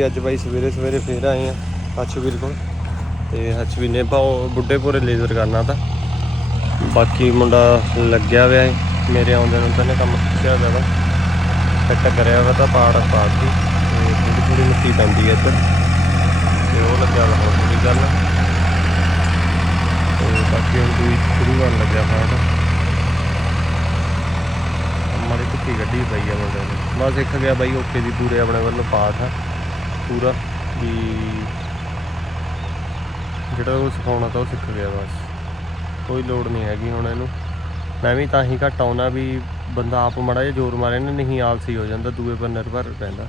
ਬਾਕੀ ਅੱਜ ਬਾਈ ਸਵੇਰੇ ਸਵੇਰੇ ਫੇਰ ਆਏ ਆ ਹੱਛਵੀਰ ਕੋਲ। ਤੇ ਹੱਛਵੀਰ ਨੇ ਭਾਉ ਬੁੱਢੇਪੁਰੇ ਲੇਜ਼ਰ ਕਰਨਾ ਤਾਂ। ਬਾਕੀ ਮੁੰਡਾ ਲੱਗਿਆ ਹੋਇਆ ਹੈ ਮੇਰੇ ਆਉਂਦੇ ਨੂੰ ਤਾਂ ਕੰਮ ਕਿਹਾ ਜ਼ਿਆਦਾ ਫਿੱਟ ਕਰਿਆ ਵਾ ਤਾਂ ਪਾੜ ਪਾੜਦੀ ਤੇ ਥੋੜੀ ਥੋੜੀ ਮਿੱਟੀ ਪੈਂਦੀ ਹੈ ਇੱਧਰ। ਤੇ ਉਹ ਲੱਗਿਆ ਵਾ ਹੋਰ ਥੋੜੀ ਗੱਲ। ਤੇ ਬਾਕੀ ਹੁਣ ਦੂਈ ਸ਼ੁਰੂ ਹੋਣ ਲੱਗਿਆ ਫਾਟ ਮਾੜੀ ਕੁੱਤੀ ਗੱਡੀ ਪਈ ਆ ਮੁੰਡੇ ਨੇ। ਬਸ ਇੱਕ ਗਿਆ ਬਾਈ, ਓਕੇ ਦੀ ਪੂਰੇ ਆਪਣੇ ਵੱਲੋਂ ਪਾਠ ਆ। ਪੂਰਾ ਵੀ ਜਿਹੜਾ ਉਹ ਸਿਖਾਉਣਾ ਤਾਂ ਉਹ ਸਿੱਖ ਗਿਆ ਬਸ। ਕੋਈ ਲੋੜ ਨਹੀਂ ਹੈਗੀ ਹੁਣ ਇਹਨੂੰ। ਮੈਂ ਵੀ ਤਾਂ ਹੀ ਘੱਟ ਆਉਣਾ ਵੀ ਬੰਦਾ ਆਪ ਮੜਾ ਜਿਹਾ ਜ਼ੋਰ ਮਾਰੇ ਨਾ, ਨਹੀਂ ਆਲਸੀ ਹੋ ਜਾਂਦਾ, ਦੂਏ ਪਰ ਨਿਰਭਰ ਰਹਿੰਦਾ।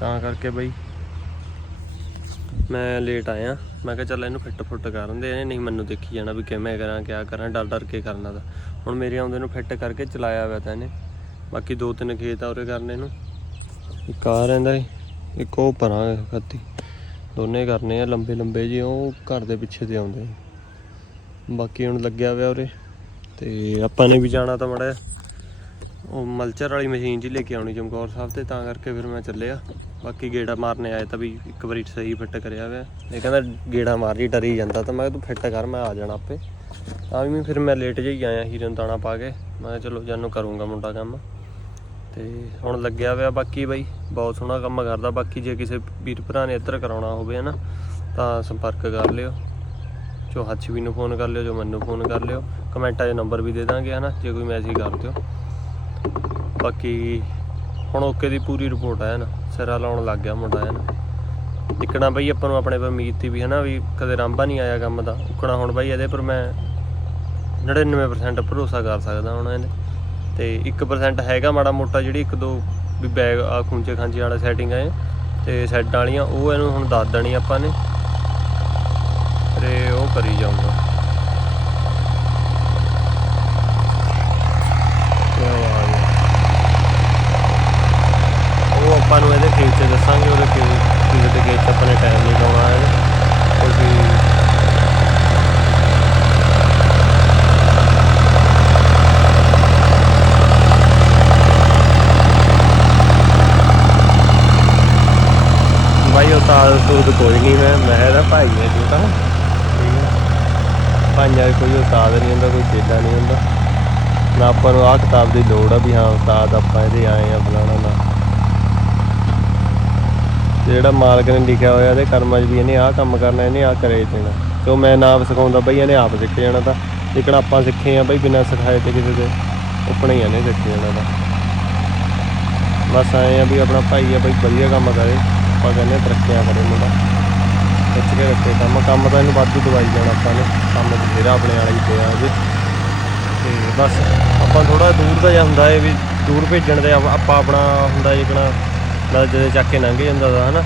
ਤਾਂ ਕਰਕੇ ਬਈ ਮੈਂ ਲੇਟ ਆਇਆ। ਮੈਂ ਕਿਹਾ ਚੱਲ ਇਹਨੂੰ ਫਿੱਟ ਫੁੱਟ ਕਰਨ ਦੇ ਇਹਨੇ ਨਹੀਂ ਮੈਨੂੰ ਦੇਖੀ ਜਾਣਾ ਵੀ ਕਿਵੇਂ ਕਰਾਂ, ਕਿਆ ਕਰਾਂ, ਡਰ ਡਰ ਕੇ ਕਰਨਾ ਦਾ ਹੁਣ ਮੇਰੇ ਆਉਂਦੇ ਨੂੰ ਫਿੱਟ ਕਰਕੇ ਚਲਾਇਆ ਹੋਇਆ ਤਾਂ ਇਹਨੇ। ਬਾਕੀ ਦੋ ਤਿੰਨ ਖੇਤ ਆ ਉਰੇ ਕਰਨੇ ਨੂੰ। ਇੱਕ ਆ ਰਹਿੰਦਾ ਏ। ਇੱਕ ਉਹ ਪਰਾਂ ਖੱਤੀ। ਦੋਨੇ ਕਰਨੇ ਆ ਲੰਬੇ ਲੰਬੇ ਜੇ, ਉਹ ਘਰ ਦੇ ਪਿੱਛੇ ਤੇ ਆਉਂਦੇ ਬਾਕੀ ਹੁਣ ਲੱਗਿਆ ਹੋਇਆ ਉਰੇ। ਤੇ ਆਪਾਂ ਨੇ ਵੀ ਜਾਣਾ ਤਾਂ ਮੜਾ ਉਹ ਮਲਚਰ ਵਾਲੀ ਮਸ਼ੀਨ ਜੀ ਲੈ ਕੇ ਆਉਣੀ ਚਮਕੌਰ ਸਾਹਿਬ ਤੇ, ਤਾਂ ਕਰਕੇ ਫਿਰ ਮੈਂ ਚੱਲਿਆ। ਬਾਕੀ ਗੇੜਾ ਮਾਰਨੇ ਆਏ ਤਾਂ ਵੀ ਇੱਕ ਵਾਰੀ ਸਹੀ ਫਿੱਟ ਕਰਿਆ ਹੋਇਆ ਇਹ ਕਹਿੰਦਾ ਗੇੜਾ ਮਾਰ ਜੀ, ਡਰੀ ਜਾਂਦਾ ਤਾਂ। ਮੈਂ ਕਿਹਾ ਤੂੰ ਫਿੱਟ ਕਰ, ਮੈਂ ਆ ਜਾਣਾ ਆਪੇ। ਤਾਂ ਵੀ ਫਿਰ ਮੈਂ ਲੇਟ ਜਿਹੀ ਆਇਆ, ਹੀਰਨ ਦਾਣਾ ਪਾ ਕੇ। ਮੈਂ ਕਿਹਾ ਚਲੋ, ਜਾਨੂੰ ਕਰੂੰਗਾ ਮੁੰਡਾ ਕੰਮ। ਤੇ ਹੁਣ ਲੱਗਿਆ ਹੋਇਆ ਬਾਕੀ ਬਾਈ, ਬਹੁਤ ਸੋਹਣਾ ਕੰਮ ਕਰਦਾ। ਬਾਕੀ ਜੇ ਕਿਸੇ ਵੀਰ ਭਰਾ ਨੇ ਇੱਧਰ ਕਰਾਉਣਾ ਹੋਵੇ ਹਨਾ, ਤਾਂ ਸੰਪਰਕ ਕਰ ਲਿਓ। ਜੋ ਹੱਥ ਵੀ ਨੂੰ ਫੋਨ ਕਰ ਲਿਓ, ਜੋ ਮੈਨੂੰ ਫੋਨ ਕਰ ਲਿਓ। ਕਮੈਂਟਾਂ 'ਚ ਨੰਬਰ ਵੀ ਦੇ ਦਾਂਗੇ ਹਨਾ, ਜੇ ਕੋਈ ਮੈਸੇਜ ਕਰ ਦਿਓ। ਬਾਕੀ ਹੁਣ ਓਕੇ ਦੀ ਪੂਰੀ ਰਿਪੋਰਟ ਆ ਨਾ ਸਿਰਾ ਲਾਉਣ ਲੱਗ ਗਿਆ ਮੁੰਡਾ ਹੈ ਨਾ ਇਕਣਾ ਬਈ ਆਪਾਂ ਨੂੰ ਆਪਣੇ ਪਰ ਉਮੀਦ ਸੀ ਵੀ ਹਨਾ, ਵੀ ਕਦੇ ਰਾਂਭਾ ਨਹੀਂ ਆਇਆ ਕੰਮ ਦਾ। ਉਕਣਾ ਹੁਣ ਬਈ ਇਹਦੇ ਪਰ ਮੈਂ 99% ਭਰੋਸਾ ਕਰ ਸਕਦਾ ਹੁਣ ਇਹਦੇ। ਤੇ 1% ਹੈਗਾ ਮਾੜਾ ਮੋਟਾ ਜਿਹੜੀ ਇੱਕ ਦੋ ਵੀ ਬੈਗ ਆ ਖੁੰਚੇ ਖਾਂਚੇ ਵਾਲਾ ਸੈਟਿੰਗ ਆਏ। ਤੇ ਸੈੱਟ ਵਾਲੀਆਂ, ਉਹ ਇਹਨੂੰ ਹੁਣ ਦੱਸ ਦੇਣੀ ਆਪਾਂ ਨੇ। ਤੇ ਉਹ ਕਰੀ ਜਾਊਗਾ। ਕਿਆ ਉਹ ਆਪਾਂ ਨੂੰ ਇਹਦੇ ਖੇਤ ਦੱਸਾਂਗੇ, ਉਹਦੇ ਕਿ ਕਿਸੇ ਦੇ ਖੇਤ 'ਚ ਟਾਈਮ ਨਹੀਂ ਲਾਉਣਾ ਹੈ ਕਿਉਂਕਿ ਭਾਈ ਉਹ ਕੋਈ ਨਹੀਂ ਮੈਂ ਮੈਂ ਤਾਂ ਭਾਈ ਹੈ ਤੂੰ ਤਾਂ। ਠੀਕ ਹੈ ਭਾਈਆਂ ਕੋਈ ਉਸਤਾਦ ਨਹੀਂ ਹੁੰਦਾ, ਕੋਈ ਚੇਲਾ ਨਹੀਂ ਹੁੰਦਾ। ਨਾ ਆਪਾਂ ਨੂੰ ਆਹ ਕਿਤਾਬ ਦੀ ਲੋੜ ਆ ਵੀ ਹਾਂ, ਉਸਤਾਦ ਆਪਾਂ ਇਹਦੇ ਆਏ ਆ ਬੁਲਾਣਾ ਨਾ। ਜਿਹੜਾ ਮਾਲਕ ਨੇ ਲਿਖਿਆ ਹੋਇਆ, ਇਹਦੇ ਕਰਮਾਂ 'ਚ ਵੀ ਇਹਨੇ ਆਹ ਕੰਮ ਕਰਨਾ, ਇਹਨੇ ਆਹ ਕਰੇ ਦੇਣਾ। ਤੇ ਮੈਂ ਨਾ ਸਿਖਾਉਂਦਾ ਬਈ, ਇਹਨੇ ਆਪ ਸਿੱਖ ਜਾਣਾ ਤਾਂ। ਲੇਕਿਨ ਆਪਾਂ ਸਿੱਖੇ ਆ ਬਈ, ਬਿਨਾਂ ਸਿਖਾਏ ਤੇ ਕਿਸੇ ਦੇ ਆਪਣੇ ਹੀ ਇਹਨੇ ਸਿੱਖ ਜਾਣਾ ਤਾਂ। ਬਸ ਆਏ ਆ ਵੀ ਆਪਣਾ ਭਾਈ ਆ ਬਈ, ਵਧੀਆ ਕੰਮ ਕਰੇ। ਆਪਾਂ ਕਹਿੰਦੇ ਤਰੱਕੀਆਂ ਕਰੇ ਮੁੰਡਾ। ਖਿੱਚ ਕੇ ਰੱਖੇ। ਕੰਮ ਕੰਮ ਤਾਂ ਇਹਨੂੰ ਵਾਧੂ ਦਵਾਈ ਜਾਣਾ ਆਪਾਂ ਨੇ। ਕੰਮ ਬਥੇਰਾ ਆਪਣੇ ਵਾਲਾ ਹੀ ਪਿਆ ਉਹਦੇ ਤੇ ਬਸ, ਆਪਾਂ ਥੋੜਾ ਦੂਰ ਦਾ ਜਿਹਾ ਹੁੰਦਾ ਏ ਵੀ, ਦੂਰ ਭੇਜਣ ਦੇ ਆਪ- ਆਪਾਂ ਆਪਣਾ ਹੁੰਦਾ ਜਿਕਣਾ ਨਾਲ ਜਦੋਂ ਚੱਕ ਕੇ ਲੰਘ ਜਾਂਦਾ ਦਾ ਹਨਾ।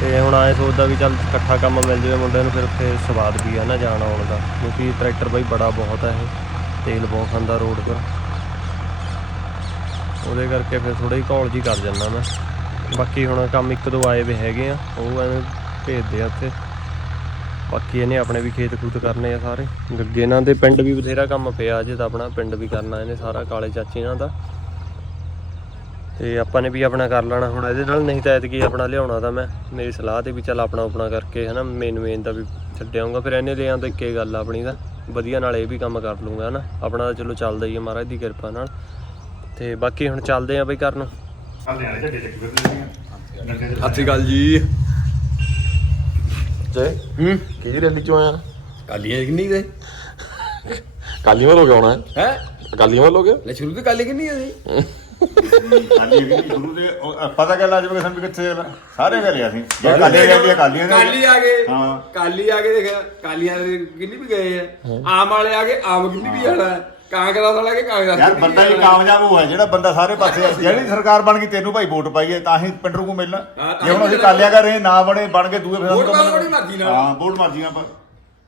ਤੇ ਹੁਣ ਆਏ ਸੋਚਦਾ ਵੀ ਚੱਲ ਇਕੱਠਾ ਕੰਮ ਮਿਲ ਜਾਵੇ ਮੁੰਡੇ ਨੂੰ, ਫਿਰ ਉੱਥੇ ਸਵਾਦ ਵੀ ਆ ਨਾ ਜਾਣ ਆਉਣ ਦਾ। ਕਿਉਂਕਿ ਟਰੈਕਟਰ ਬਾਈ ਬੜਾ ਬਹੁਤ ਹੈ ਇਹ। ਤੇਲ ਬਹੁਤ ਖਾਂਦਾ ਰੋਡ ਪਰ ਉਹਦੇ ਕਰਕੇ ਫਿਰ ਥੋੜਾ ਹੀ ਘੌਲ ਜੀ ਕਰ ਜਾਂਦਾ ਮੈਂ। ਬਾਕੀ ਹੁਣ ਕੰਮ ਇੱਕ ਦੋ ਆਏ ਵੇ ਹੈਗੇ ਆ, ਉਹ ਐਵੇਂ ਭੇਜਦੇ ਆ ਉੱਥੇ। ਬਾਕੀ ਇਹਨੇ ਆਪਣੇ ਵੀ ਖੇਤ ਖੂਤ ਕਰਨੇ ਆ ਸਾਰੇ। ਗੱਗੇ ਇਹਨਾਂ ਦੇ ਪਿੰਡ ਵੀ ਬਥੇਰਾ ਕੰਮ ਪਿਆ ਅਜੇ ਤਾਂ ਆਪਣਾ, ਪਿੰਡ ਵੀ ਕਰਨਾ ਇਹਨੇ ਸਾਰਾ, ਕਾਲੇ ਚਾਚੇ ਇਹਨਾਂ ਦਾ। ਤੇ ਆਪਾਂ ਨੇ ਵੀ ਆਪਣਾ ਕਰ ਲੈਣਾ ਹੁਣ ਇਹਦੇ ਨਾਲ, ਨਹੀਂ ਤਾਂ ਐਤਕੀ ਆਪਣਾ ਲਿਆਉਣਾ ਤਾਂ ਮੈਂ। ਮੇਰੀ ਸਲਾਹ ਤੇ ਵੀ ਚੱਲ ਆਪਣਾ ਆਪਣਾ ਕਰਕੇ ਹਨਾ ਮੇਨ ਮੇਨ ਦਾ ਵੀ ਛੱਡਿਆਉਂਗਾ ਫਿਰ ਇਹਨੇ ਲਿਆਂ ਤਾਂ ਇੱਕੇ ਗੱਲ ਆ ਆਪਣੀ ਦਾ, ਵਧੀਆ ਨਾਲ ਇਹ ਵੀ ਕੰਮ ਕਰ ਲੂੰਗਾ ਹਨਾ। ਆਪਣਾ ਤਾਂ ਚਲੋ ਚੱਲਦਾ ਹੀ ਹੈ ਮਹਾਰਾਜ ਦੀ ਕਿਰਪਾ ਨਾਲ। ਤੇ ਬਾਕੀ ਹੁਣ ਚੱਲਦੇ ਆ ਬਈ ਸਤਿ ਸ਼੍ਰੀ ਅਕਾਲ ਜੀ। ਜੈ। ਹੂੰ? ਕਿਹਦੀ ਰੈਲੀ ਚੋਂ ਆਇਆ? ਕਾਲੀਆਂ ਕਿੰਨੀ ਗਏ? ਕਾਲੀਆਂ ਵੱਲੋਂ ਗਿਆ ਹੋਣਾ ਹੈ? ਕਾਲੀਆਂ ਵੱਲੋਂ ਗਿਆ ਲੈ ਸ਼ੁਰੂ ਤੋਂ ਕਾਲੀ ਕਿੰਨੀ ਗਈ ਹਾਂਜੀ ਵੀ ਗੁਰੂ ਦੇ ਉਹ ਪਤਾ ਗੱਲ ਅੱਜ ਮੈਂ ਵੀ ਕਿੱਥੇ ਜਾਣਾ? ਸਾਰੇ ਘਰੇ ਅਸੀਂ। ਜੇ ਕਾਲੀਆਂ ਜਾਂਦੀਆਂ ਕਾਲੀਆਂ ਨੇ ਕਾਲੀ ਆ ਗਏ। ਹਾਂ। ਕਾਲੀ ਆ ਦੇਖ ਕਾਲੀਆਂ ਦੇ ਕਿੰਨੀ ਵੀ ਗਏ ਆ। ਆਮ ਵਾਲੇ ਆ ਗਏ ਆਮ ਕਿੰਨੀ ਵੀ ਜਾਣਾ ਹੈ। ਕਾਂਗਰਸ ਵਾਲਾ ਕੇ ਕਾਂਗਰਸ ਯਾਰ ਬੰਦਾ ਹੀ ਹੈ। ਕਾਮਯਾਬ ਹੋਇਆ ਜਿਹੜਾ ਬੰਦਾ ਸਾਰੇ ਪਾਸੇ। ਜਿਹੜੀ ਸਰਕਾਰ ਬਣ ਗਈ ਤੈਨੂੰ ਭਾਈ ਵੋਟ ਪਾਈਏ ਤਾਂ ਹੀ ਪਿੰਡ ਨੂੰ ਮਿਲਣਾ। ਹਾਂ, ਜੇ ਹੁਣ ਹੀ ਅਸੀਂ। ਕਾਲੀਆਂ ਕਰ ਰਹੇ ਨਾ ਬਣੇ ਬਣ ਕੇ ਦੂਏ ਫਿਰ ਵੋਟ ਆਪਣੀ ਮਰਜ਼ੀ ਨਾਲ। ਹਾਂ ਵੋਟ ਮਰਜ਼ੀਆਂ ਪਰ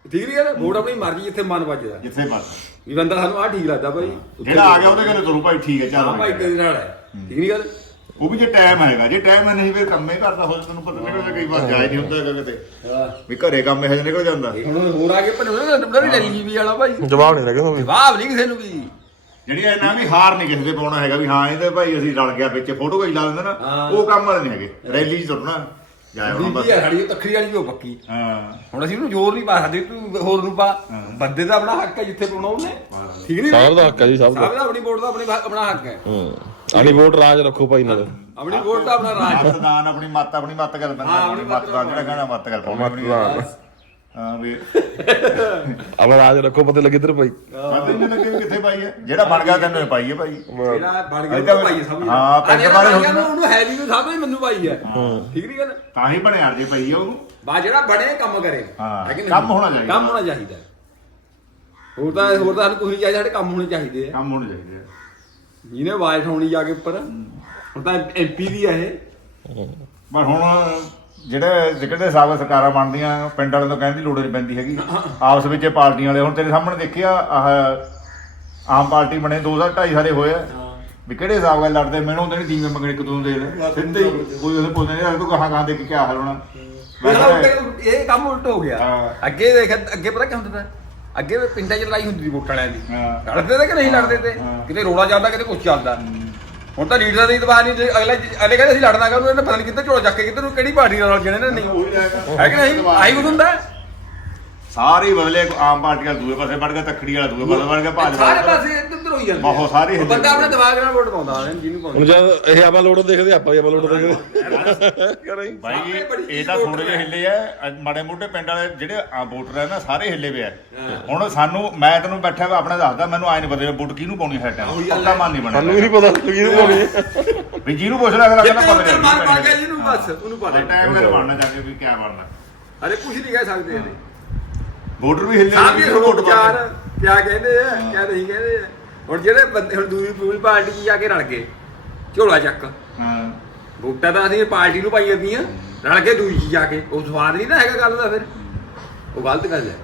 ਠੀਕ ਨਹੀਂ ਗੱਲ ਵੋਟ ਆਪਣੀ ਮਰਜ਼ੀ ਜਿੱਥੇ ਮਨ ਵੱਜਦਾ। ਜਿੱਥੇ ਬਸ ਵੀ ਬੰਦਾ ਸਾਨੂੰ ਆ ਠੀਕ ਲੱਗਦਾ ਭਾਈ। ਜਿਹੜਾ ਆ ਗਿਆ ਉਹਦੇ ਕਹਿੰਦੇ ਤੁਰੂ ਭਾਈ ਠੀਕ ਹੈ ਹਾਂ ਚੱਲ ਭਾਈ ਤੇਰੇ ਨਾਲ ਹੈ। ਠੀਕ ਨਹੀਂ ਗੱਲ? ਉਹ ਵੀ ਜੇ ਟਾਈਮ ਹੈਗਾ ਜੇ ਟਾਈਮ ਨਹੀਂ ਫਿਰ ਕੰਮ ਹੀ ਕਰਦਾ ਹੋ ਤੈਨੂੰ ਪਤਾ ਨਿਕਲਦਾ ਕਈ ਵਾਰ ਜਾਇ ਨਹੀਂ ਹੁੰਦਾ ਹੈਗਾ ਕਿਤੇ। ਵੀ ਘਰੇ ਕੰਮ ਇਹੋ ਜਿਹਾ ਨਿਕਲ ਜਾਂਦਾ। ਹੁਣ ਹੋਰ ਆ ਕੇ ਭੰਨੂ ਨਾ ਵੀ ਲੈ ਲਈ ਵੀ ਵਾਲਾ ਭਾਈ। ਜਵਾਬ ਨਹੀਂ ਲੱਗਿਆ ਤੁਹਾਨੂੰ। ਜਵਾਬ ਨਹੀਂ ਕਿਸੇ ਨੂੰ ਵੀ। ਜਿਹੜੀ ਇਹਨਾਂ ਵੀ ਹਾਰ ਨਹੀਂ ਕਿਸੇ ਦੇ ਪਾਉਣਾ ਹੈਗਾ ਵੀ ਹਾਂ ਇਹਦੇ ਭਾਈ ਅਸੀਂ ਰਲ ਗਿਆ ਵਿੱਚ ਫੋਟੋ ਕੋਈ ਲਾ ਦਿੰਦੇ ਨਾ। ਉਹ ਕੰਮ ਵਾਲੇ ਨਹੀਂ ਹੈਗੇ। ਰੈਲੀ 'ਚ ਤੁਰਨਾ ਜਾਇਆ ਹੁਣ ਬਸ। ਸਾਡੀ ਤੱਖੜੀ ਵਾਲੀ ਉਹ ਪੱਕੀ। ਹਾਂ। ਹੁਣ ਅਸੀਂ ਉਹਨੂੰ ਜ਼ੋਰ ਨਹੀਂ ਪਾ ਸਕਦੇ ਤੂੰ ਹੋਰ ਨੂੰ ਪਾ। ਬੰਦੇ ਦਾ ਆਪਣਾ ਹੱਕ ਹੈ ਜਿੱਥੇ ਪਾਉਣਾ ਉਹਨੇ। ਠੀਕ ਨਹੀਂ? ਸਭ ਦਾ ਹੱਕ ਹੈ ਜੀ ਸਭ ਦਾ। ਸਭ ਦਾ ਆਪਣੀ ਵੋਟ ਦਾ ਆਪਣੀ ਆਪਣਾ ਹੱਕ ਹੈ। ਹੂੰ। ਆਣੀ ਵੋਟ ਰਾਜ ਰੱਖੋ ਭਾਈ ਨਾਲ। ਆਪਣੀ ਵੋਟ ਦਾ ਆਪਣਾ ਰਾਜ। ਹੈ। ਮਤਦਾਨ ਆਪਣੀ ਮੱਤ ਆਪਣੀ ਮੱਤ ਗੱਲ ਬੰਦਾ ਹਾਂ, ਆਪਣੀ ਆਪਣੀ ਮੱਤ ਦਾ ਜਿਹੜਾ ਕਹਿੰਦਾ ਮੱਤ ਗੱਲ ਪਾਉਣੀ ਆਪਣੀ ਹਾਂ ਵੀ ਆਪਣਾ ਰਾਜ ਰੱਖੋ ਪਤਾ ਲੱਗੇ ਤੇਰੇ ਭਾਈ। ਪਤਾ ਹੀ ਨਹੀਂ ਲੱਗੇ ਵੀ ਕਿੱਥੇ ਪਾਈ ਹੈ। ਜਿਹੜਾ ਬਣ ਗਿਆ ਤੈਨੂੰ ਪਾਈ ਹੈ ਭਾਈ। ਜਿਹੜਾ ਬਣ ਗਿਆ ਭਾਈ ਸਮਝ ਹਾਂ, ਪਿੰਡ ਵਾਲੇ ਹੁੰਦੇ ਉਹਨੂੰ ਹੈ ਨਹੀਂ ਸਭ ਨੂੰ ਮੈਨੂੰ ਭਾਈ ਹੈ। ਠੀਕ ਨਹੀਂ ਗੱਲ? ਤਾਂ ਹੀ ਬਣਿਆ ਅਰਜੇ ਪਈ ਹੈ ਉਹਨੂੰ ਬਾ ਜਿਹੜਾ ਬਣੇ ਕੰਮ ਕਰੇ। ਹਾਂ, ਹੈ? ਕੰਮ ਹੋਣਾ ਚਾਹੀਦਾ। ਕੰਮ ਹੋਣਾ ਚਾਹੀਦਾ। ਹੋਰ ਤਾਂ ਹੋਰ ਤਾਂ ਸਾਨੂੰ ਕੁਝ ਨਹੀਂ ਚਾਹੀਦਾ ਸਾਡੇ ਕੰਮ ਹੋਣੇ ਚਾਹੀਦੇ ਆ। ਕੰਮ ਹੋਣੇ ਚਾਹੀਦੇ ਆ। ਜਿਹਨੇ ਆਵਾਜ਼ ਉਠਾਉਣੀ ਜਾ ਕੇ ਉੱਪਰ ਹੁਣ ਤਾਂ ਐਮਪੀ ਦੀ ਆ ਇਹ। ਪਰ ਹੁਣ ਜਿਹੜੇ ਜਿਹੜੇ ਹਿਸਾਬ ਸਰਕਾਰਾਂ ਬਣਦੀਆਂ ਪਿੰਡ ਵਾਲਿਆਂ ਤੋਂ ਕਹਿਣ ਦੀ ਲੋੜ ਨਹੀਂ ਪੈਂਦੀ ਹੈਗੀ। ਆਪਸ ਵਿੱਚ ਇਹ ਪਾਰਟੀਆਂ ਵਾਲੇ ਹੁਣ ਤੇਰੇ ਸਾਹਮਣੇ ਦੇਖਿਆ ਆਹ ਆਮ ਪਾਰਟੀ ਬਣੇ 2002 ਸਾਲੇ ਹੋਏ ਆ। ਵੀ ਕਿਹੜੇ ਹਿਸਾਬ ਨਾਲ ਲੜਦੇ ਮੈਨੂੰ ਉਹਦੇ ਨਹੀਂ ਟੀਮ ਮੰਗਣੇ ਇੱਕ ਦੂਜੇ ਨੂੰ ਦੇ ਦੇ ਸਿੱਧੇ ਹੀ ਕੋਈ ਉਹਦੇ ਪੁੱਛਦੇ ਨਹੀਂ ਤੂੰ ਕਹਾਂ ਕਹਾਂ ਦੇ ਕੇ ਕਿਆ ਹਾਲ ਹੋਣਾ? ਇਹ ਕੰਮ ਉਲਟ ਹੋ ਗਿਆ। ਅੱਗੇ ਦੇਖ ਅੱਗੇ ਪਤਾ ਕੀ ਹੁੰਦਾ? ਅੱਗੇ ਵੀ ਪਿੰਡਾਂ 'ਚ ਲੜਾਈ ਹੁੰਦੀ ਸੀ ਵੋਟਾਂ ਵਾਲਿਆਂ ਦੀ ਹਾਂ। ਲੜਦੇ ਤੇ ਕਿ ਨਹੀਂ ਲੜਦੇ ਤੇ। ਕਿਤੇ ਰੋਲਾ ਚੱਲਦਾ ਕਿਤੇ ਕੁਛ ਚੱਲਦਾ ਹੁਣ ਤਾਂ ਲੀਡਰਾਂ ਦੀ ਦਬਾਅ ਨਹੀਂ ਜੇ ਅਗਲੇ ਅਗਲੇ ਕਹਿੰਦੇ ਅਸੀਂ ਲੜਨਾ ਉਹਨੂੰ ਇਹਨੇ ਪਤਾ ਨਹੀਂ ਕਿੱਥੇ ਝੋਲਾ ਚੱਕ ਕੇ ਕਿੱਧਰ ਨੂੰ ਕਿਹੜੀ ਪਾਰਟੀ ਨਾਲ ਜਾਣੇ ਨੇ ਨਹੀਂ ਹੈ ਕਿ ਨਹੀਂ ਆਹੀ ਕੁਝ ਹੁੰਦਾ। ਸਾਰੇ ਹੀ ਬਦਲੇ ਆਮ ਪਾਰਟੀ ਵਾਲਾ ਦੂਏ ਪਾਸੇ ਵੜ ਗਿਆ ਤਖੜੀ ਵਾਲਾ ਦੂਏ ਪਾਸੇ ਵੜ ਗਿਆ ਭਾਜਪਾ ਸਾਰੇ। ਪਾਸੇ ਹੋਈ ਜਾਂਦੇ ਬਹੁਤ ਸਾਰੇ ਹਿੱਲੇ ਬੰਦਾ ਆਪਣੇ ਦਿਮਾਗ ਨਾਲ ਵੋਟ ਪਾਉਂਦਾ ਹੈ ਜਿਹਨੂੰ ਹੁਣ ਪਾਉਂਦਾ ਜਦ ਇਹ ਆਪਾਂ ਲੋੜ ਦੇਖਦੇ ਆਪਾਂ ਵੀ ਆਪਾਂ ਲੋੜ ਦੇਖਦੇ। ਭਾਈ ਸਾਰੇ ਬੜੀ ਇਹ ਤਾਂ ਥੋੜੇ ਜਿਹੇ ਵੋਟਰ ਹਿੱਲੇ ਆ। ਮਾੜੇ ਮੋਟੇ ਪਿੰਡ ਵਾਲੇ ਜਿਹੜੇ ਆ ਵੋਟਰ ਆ ਨਾ ਸਾਰੇ ਹਿੱਲੇ ਵੇ ਆ। ਹੁਣ ਸਾਨੂੰ ਮੈਂ ਤੈਨੂੰ ਬੈਠਾ ਵਾ ਆਪਣੇ ਦੱਸਦਾ ਮੈਨੂੰ ਆਏ ਨਹੀਂ ਪਤਾ ਵੀ ਵੋਟ ਕਿਹਨੂੰ ਪਾਉਣੀ ਹੈ ਟਾਈਮ ਪੱਕਾ ਹੈ। ਮਨ ਨਹੀਂ ਸਾਨੂੰ ਵੀ ਨਹੀਂ ਪਤਾ ਕਿਹਨੂੰ ਪਾਉਣੀ ਹੈ ਵੀ ਜਿਹਨੂੰ ਪੁੱਛ ਲੈ ਅਗਲਾ ਕਹਿੰਦਾ ਪਤਾ ਨਹੀਂ ਮਨ ਪਾ ਗਿਆ ਜਿਹਨੂੰ ਬਸ ਉਹਨੂੰ ਪਤਾ ਟਾਈਮ ਨਾਲ ਬਣਨਾ ਚਾਹੀਦਾ ਵੀ ਕੀ ਬਣਨਾ। ਅਰੇ ਕੁਝ ਨਹੀਂ ਕਹਿ ਸਕਦੇ ਇਹਦੇ। ਵੋਟਰ ਵੀ ਹਿੱਲੇ ਸਾਹ ਵੀ ਜਿਹਨੂੰ ਵੋਟ ਪਾਉਣੀ। ਕਿਆ ਕਹਿੰਦੇ ਆ ਕਿਆ ਨਹੀਂ ਕਹਿੰਦੇ ਆ। ਹੁਣ ਜਿਹੜੇ ਬੰਦੇ ਹੁਣ ਦੂਜੀ ਪੂਰੀ ਪਾਰਟੀ 'ਚ ਜਾ ਕੇ ਰਲ ਗਏ ਝੋਲਾ ਚੱਕ। ਹਾਂ। ਵੋਟਾਂ ਤਾਂ ਅਸੀਂ ਪਾਰਟੀ ਨੂੰ ਪਾਈ ਜਾਂਦੀਆਂ ਰਲ ਕੇ ਦੂਜੀ 'ਚ ਜਾ ਕੇ। ਉਹ ਸਵਾਦ ਨਹੀਂ ਨਾ ਹੈਗਾ ਗੱਲ ਦਾ ਫਿਰ। ਉਹ ਗਲਤ ਗੱਲ ਹੈ।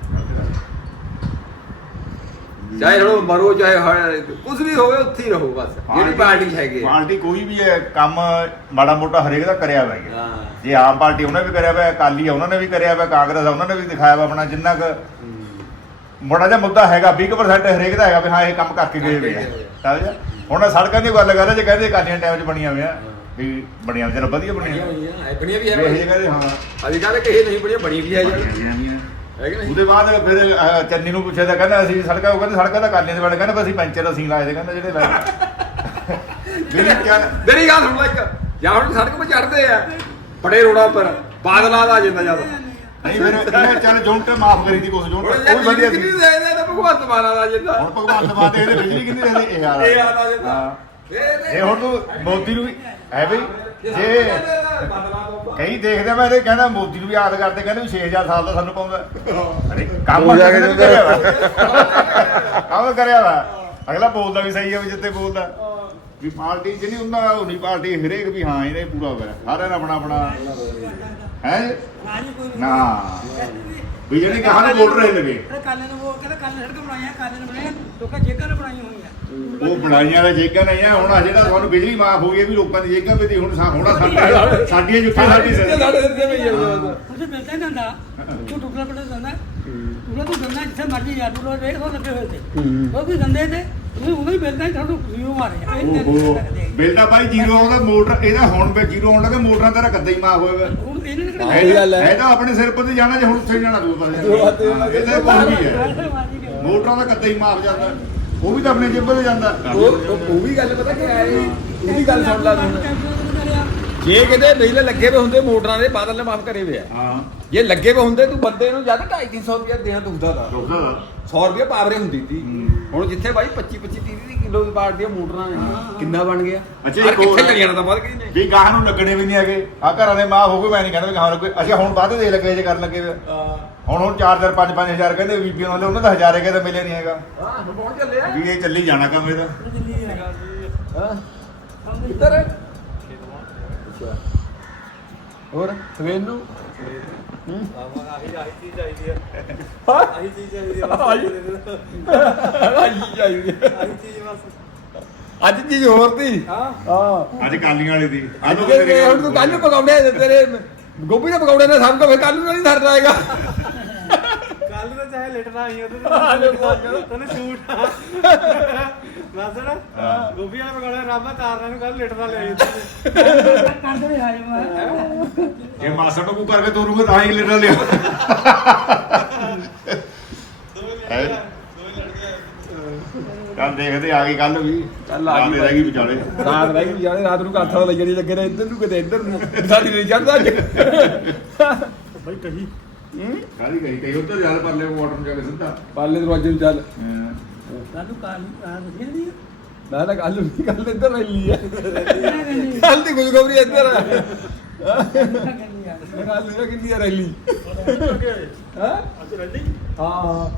ਚਾਹੇ ਹੁਣ ਮਰੋ ਚਾਹੇ ਕੁਝ ਵੀ ਹੋਵੇ ਉੱਥੇ ਹੀ ਰਹੋ ਬਸ। ਜਿਹੜੀ ਪਾਰਟੀ ਹੈਗੇ। ਪਾਰਟੀ ਕੋਈ ਵੀ ਹੈ ਕੰਮ ਮਾੜਾ ਮੋਟਾ ਹਰੇਕ ਦਾ ਕਰਿਆ ਹੋਇਆ ਹੈ। ਜੇ ਆਮ ਪਾਰਟੀ ਉਹਨੇ ਵੀ ਕਰਿਆ ਹੋਇਆ ਅਕਾਲੀ ਆ ਉਹਨਾਂ ਨੇ ਵੀ ਕਰਿਆ ਹੋਇਆ ਕਾਂਗਰਸ ਆ ਉਹਨਾਂ ਨੇ ਵੀ ਦਿਖਾਇਆ ਹੋਇਆ ਆਪਣਾ ਜਿੰਨਾ ਕੁ ਬੜਾ ਜਿਹਾ ਮੁੱਦਾ ਹੈਗਾ 20% ਹਰੇਕ ਦਾ ਹੈਗਾ ਵੀ ਹਾਂ ਇਹ ਕੰਮ ਕਰਕੇ ਗਏ ਹੋਏ ਆ। ਸਮਝ? ਹੁਣ ਸੜਕਾਂ ਦੀ ਗੱਲ ਕਰ ਜੇ ਕਹਿੰਦੇ ਅਕਾਲੀਆਂ ਟਾਈਮ 'ਚ ਬਣੀਆਂ ਹੋਈਆਂ ਵੀ ਬਣੀਆਂ ਚਲੋ ਵਧੀਆ ਬਣੀਆਂ। ਬਣੀਆਂ ਵੀ ਵੀ ਇਹ ਹੈ। ਜਿਹੇ ਕਹਿੰਦੇ ਹਾਂ ਅੱਜ ਕੱਲ੍ਹ ਕਹੇ ਨਹੀਂ ਬੜੀਆਂ ਬਣੀ ਵੀ ਹੈ ਯਾਰ। ਬਣੀਆਂ ਉਹਦੇ ਬਾਅਦ ਫਿਰ ਚੰਨੀ ਨੂੰ ਪੁੱਛਿਆ ਤਾਂ ਕਹਿੰਦਾ ਅਸੀਂ ਸੜਕਾਂ ਉਹ ਕਹਿੰਦੇ ਸੜਕਾਂ ਤਾਂ ਕਾਲੀਆਂ ਦੇ ਬਣ ਕਹਿੰਦਾ ਵੀ ਅਸੀਂ ਪੈਂਚਰ ਅਸੀਂ ਲਾਏ ਦੇ ਕਹਿੰਦਾ ਜਿਹੜੇ ਲਾਏ। ਵੀ ਕਿਆ ਮੇਰੀ ਗੱਲ ਸੁਣ ਲੈ ਇੱਕ ਜਾਂ ਹੁਣ ਸੜਕ 'ਤੇ ਚੜਦੇ ਆ ਬੜੇ ਰੋਡਾਂ ਪਰ ਬਾਦਲਾਂ ਦਾ ਆ ਜਾਂਦਾ ਜਦ। ਨਹੀਂ ਫਿਰ ਇਹਨੇ ਚੱਲ ਜੁੰਟ ਮਾਫ ਕਰੀ ਦੀ ਕੁਛ ਜੁੰਟ। ਉਹ ਵੀ ਵਧੀਆ ਕਿੰਨੀ ਸੀ। ਦੇ ਦੇ ਤਾਂ ਭਗਵੰਤ ਮਾਨ ਦਾ ਜਿੰਦਾ। ਹੁਣ ਭਗਵਾਨ ਮਾਨ ਦੇ ਇਹਦੇ ਬਿਜਲੀ ਕਿੰਨੀ ਦੇ ਇਹ ਆ ਇਹ ਆਦਾ ਜਿੰਦਾ। ਇਹ ਜੇ ਹੁਣ ਤੂੰ ਮੋਦੀ ਨੂੰ ਵੀ ਹੈ ਬਈ ਜੇ ਕਈ ਦੇਖਦੇ ਆ ਮੈਂ ਇਹ ਕਹਿੰਦਾ ਮੋਦੀ ਨੂੰ ਵੀ ਯਾਦ ਕਰਦੇ ਕਹਿੰਦੇ ਵੀ 6000 ਸਾਲ ਦਾ ਸਾਨੂੰ ਪਾਉਂਦਾ। ਅਰੇ ਕੰਮ ਜਾ ਕੇ ਕਰਿਆ ਵਾ? ਕੰਮ ਕਰਿਆ ਵਾ? ਅਗਲਾ ਬੋਲਦਾ ਵੀ ਸਹੀ ਹੈ ਵੀ ਜਿੱਤੇ ਬੋਲਦਾ। ਵੀ ਪਾਰਟੀ ਜਿਹਨੀ ਹੁੰਦਾ ਉਹ ਨਹੀਂ ਪਾਰਟੀ ਹਰੇਕ ਵੀ ਹਾਂ ਇਹਨੇ ਪੂਰਾ ਹੋਇਆ। ਸਾਰਿਆਂ ਦਾ ਆਪਣਾ ਆਪਣਾ। ਹੈ ਨਾ। ਵੀ ਜਿਹੜੇ ਕਹਾਂ ਨੂੰ ਵੋਟ ਰਹੇ ਲਗੇ ਕੱਲ ਨੂੰ ਉਹ ਕਹਿੰਦਾ ਕੱਲ ਸੜਕ ਬਣਾਈਆਂ ਕੱਲ ਨੂੰ ਬਣਾਈਆਂ। ਲੋਕਾਂ ਜੇਕਾਂ ਨੇ ਬਣਾਈਆਂ ਹੋਈਆਂ। ਉਹ ਬਣਾਈਆਂ ਵਾਲੇ ਜੇਗਾ ਨਹੀਂ ਆ ਹੁਣ ਆਹ ਜਿਹੜਾ ਤੁਹਾਨੂੰ ਬਿਜਲੀ ਮਾਫ ਹੋਈ ਹੈ ਵੀ ਲੋਕਾਂ ਦੀ ਜੇਗਾ ਵੀ ਦੀ ਹੁਣ ਸਾ- ਹੁਣ ਸਾਡੀ ਸਾਡੀਆਂ ਜੁੱਤੀਆਂ ਸਾਡੀ ਸਿਰ ਸਾਡੇ ਸਿਰ ਤੇ ਪਈ ਜਾਂਦਾ ਉਹਦੇ ਮਿਲਦਾ ਹੀ ਦੰਦਾ ਤੂੰ ਟੁਕੜਾ ਕੋਲ ਦੰਦਾ ਉਹਨਾਂ ਤੋਂ ਦੰਦਾ ਜਿੱਥੇ ਮਰਜ਼ੀ ਯਾਰ ਉਹ ਰੇਖ ਹੋ ਲੱਗੇ ਹੋਏ ਤੇ। ਉਹ ਵੀ ਦੰਦੇ ਤੇ। ਹੀ ਮਿਲਦਾ ਹੀ ਤੁਹਾਨੂੰ ਇਹ ਓਹੋ। ਬਿੱਲ ਤਾਂ ਭਾਈ ਜ਼ੀਰੋ ਆਉਂਦਾ ਮੋਟਰ ਇਹਦਾ ਹੁਣ ਵੀ ਜ਼ੀਰੋ ਆਉਣ ਲੱਗੇ ਮੋਟਰਾਂ ਤੇਰਾ ਕੱਦਾ ਹੀ ਮਾਫ ਹੋਇਆ ਵਾ। ਹੁਣ ਇਹਨਾਂ ਨੇ ਕਿਹੜਾ ਇਹੀ ਗੱਲ ਹੈ। ਇਹ ਤਾਂ ਆਪਣੇ ਸਿਰ ਤੇ ਜਾਣਾ ਜੇ ਹੁਣ ਉੱਥੇ ਜਾਣਾ ਦੂਏ ਪਾਸੇ ਇਹਦਾ ਕੋਈ ਵੀ ਹੈ। ਮੋਟਰਾਂ ਦਾ ਕੱਦਾ ਹੀ ਮਾਫ ਜਾਂਦਾ। ਉਹ ਵੀ ਤਾਂ ਆਪਣੇ ਜੇਬੇ ਤੇ ਜਾਂਦਾ। ਉਹ ਉਹ- ਉਹ ਵੀ ਗੱਲ ਪਤਾ ਕਿ ਆਏ ਉਹ ਵੀ ਗੱਲ ਸੁਣ ਲਾ ਤੂੰ। ਜੇ ਕਿਤੇ ਬਿਜਲੀ ਲੱਗੇ ਵੇ ਹੁੰਦੇ ਮੋਟਰਾਂ ਦੇ ਬਾਦਲ ਨੇ ਮਾਫ ਕਰੇ ਵੇ ਆ। ਹਾਂ। ਜੇ ਲੱਗੇ ਵੇ ਹੁੰਦੇ ਤੂੰ ਬੰਦੇ ਨੂੰ ਜਦ 250 ਰੁਪਇਆ ਦੇਣਾ ਦੁਖਦਾ ਦਾ ਦੁੱਖਦਾ 100 ਰੁਪਏ ਪਾਵਰੇ ਹੁੰਦੀ ਸੀ। ਹੁਣ ਜਿੱਥੇ ਬਾਈ 25 25 30 30 ਕਿਲੋ ਦੀ ਬਾੜ ਦੀਆਂ ਮੋਟਰਾਂ ਨੇ ਕਿੰਨਾ ਬਣ ਗਿਆ? ਅੱਛਾ, ਇੱਕ ਹੋਰ ਕਿੱਥੇ ਜਾਣਾ ਤਾਂ ਬਾਅਦ ਨੇ। ਵੀ ਗਾਹ ਨੂੰ ਲੱਗਣੇ ਵੀ ਨਹੀਂ ਹੈਗੇ। ਆ ਘਰਾਂ ਦੇ ਮਾਫ ਹੋ ਗਏ ਮੈਂ ਨਹੀਂ ਕਹਿੰਦਾ ਵੀ ਗਾਹ ਨੂੰ ਕੋਈ ਅਸੀਂ ਹੁਣ ਵੱਧ ਦੇ ਲੱਗੇ ਜੇ ਕਰਨ ਲੱਗੇ। ਹੁਣ ਹੁਣ 4 4 5 5000 ਕਹਿੰਦੇ ਬੀਬੀਆਂ ਵਾਲੇ ਉਹਨਾਂ ਦਾ ਹਜ਼ਾਰੇ ਕੇ ਤਾਂ ਮਿਲੇ ਨਹੀਂ ਹੈਗਾ। ਹਾਂ ਹੁਣ ਪਹੁੰਚ ਚੱਲੇ ਆ। ਵੀ ਇਹ ਚੱਲੀ ਜਾਣਾ ਕੰਮ ਇਹਦਾ। ਹਾਂ। ਕਿੱਧਰ ਅੱਛਾ। ਹੋਰ ਸਵੇਰ ਨੂੰ। ਆਹੀ ਆਹੀ ਚੀਜ਼ ਚਾਹੀਦੀ ਹੈ। ਆਹੀ ਚੀਜ਼ ਚਾਹੀਦੀ ਹੈ ਆਹੀ ਚਾਹੀਦੀ ਹੈ ਆਹੀ ਚੀਜ਼ ਬਸ ਅੱਜ ਚੀਜ਼ ਹੋਰ ਤੀ ਹਾਂ। ਹਾਂ। ਅੱਜ ਕਾਲੀਆਂ ਵਾਲੀ ਦੀ ਅੱਜ ਦੇ ਗਏ ਹੁਣ ਤੂੰ ਕੱਲ ਨੂੰ ਪਕਾਉਣੇ ਆ ਤੇਰੇ। ਗੋਭੀ ਦੇ ਪਕੌੜੇ ਨੇ ਸਭ ਕੋ ਫਿਰ ਕੱਲ ਨੂੰ ਨਹੀਂ ਧਰਨਾ ਹੈਗਾ ਕੱਲ ਤਾਂ ਚਾਹੇ ਲਟਣਾ ਹੀ ਉਹਦੇ ਤੇ ਤੈਨੂੰ ਸ਼ੂਟ ਲਾਸੜ ਗੋਭੀ ਵਾਲਾ ਪਕੌੜਾ ਰਾਮਾ ਤਾਰਨਾ ਨੂੰ ਕੱਲ ਕਰ ਦੇ ਜੇ ਨੂੰ ਕਰਕੇ ਤੋਰੂਗਾ ਤਾਂ ਹੀ ਲੀਟਰ ਲਿਆ। ਦੇਖਦੇ ਆ ਗਈ ਕੱਲ ਵੀ। ਚੱਲ ਆ ਗਈ ਰਹਿ ਗਈ ਵਿਚਾਲੇ। ਰਾਤ ਰਹਿ ਗਈ ਜਾਣੇ ਰਾਤ ਨੂੰ ਕਾਥਾ ਲੱਗ ਜਣੀ ਲੱਗੇ ਨੇ ਇੱਧਰ ਨੂੰ ਕਿਤੇ ਇੱਧਰ ਨੂੰ। ਸਾਡੀ ਨਹੀਂ ਚੜਦਾ ਅੱਜ। ਬਈ ਕਹੀ। ਕਾਲੀ ਗਈ ਕਈ ਉੱਧਰ ਚੱਲ ਪਰਲੇ ਵਾਟਰ ਨੂੰ ਜਾ ਕੇ ਸਿੱਧਾ। ਪਾਲੇ ਦਰਵਾਜ਼ੇ ਨੂੰ ਚੱਲ। ਕਾਲੂ ਕਾਲੂ ਆ। ਵਧੀਆ ਦੀ ਨਾ ਨਾ ਕੱਲ ਨੂੰ ਕੱਲ ਇੱਧਰ ਰੈਲੀ ਹੈ ਕੱਲ ਦੀ ਖੁਸ਼ਖਬਰੀ ਇੱਧਰ ਹੈ ਕੱਲ ਨੂੰ ਕਿੰਨੀ ਹੈ ਰੈਲੀ। ਹਾਂ? ਅੱਜ ਰੈਲੀ? ਹਾਂ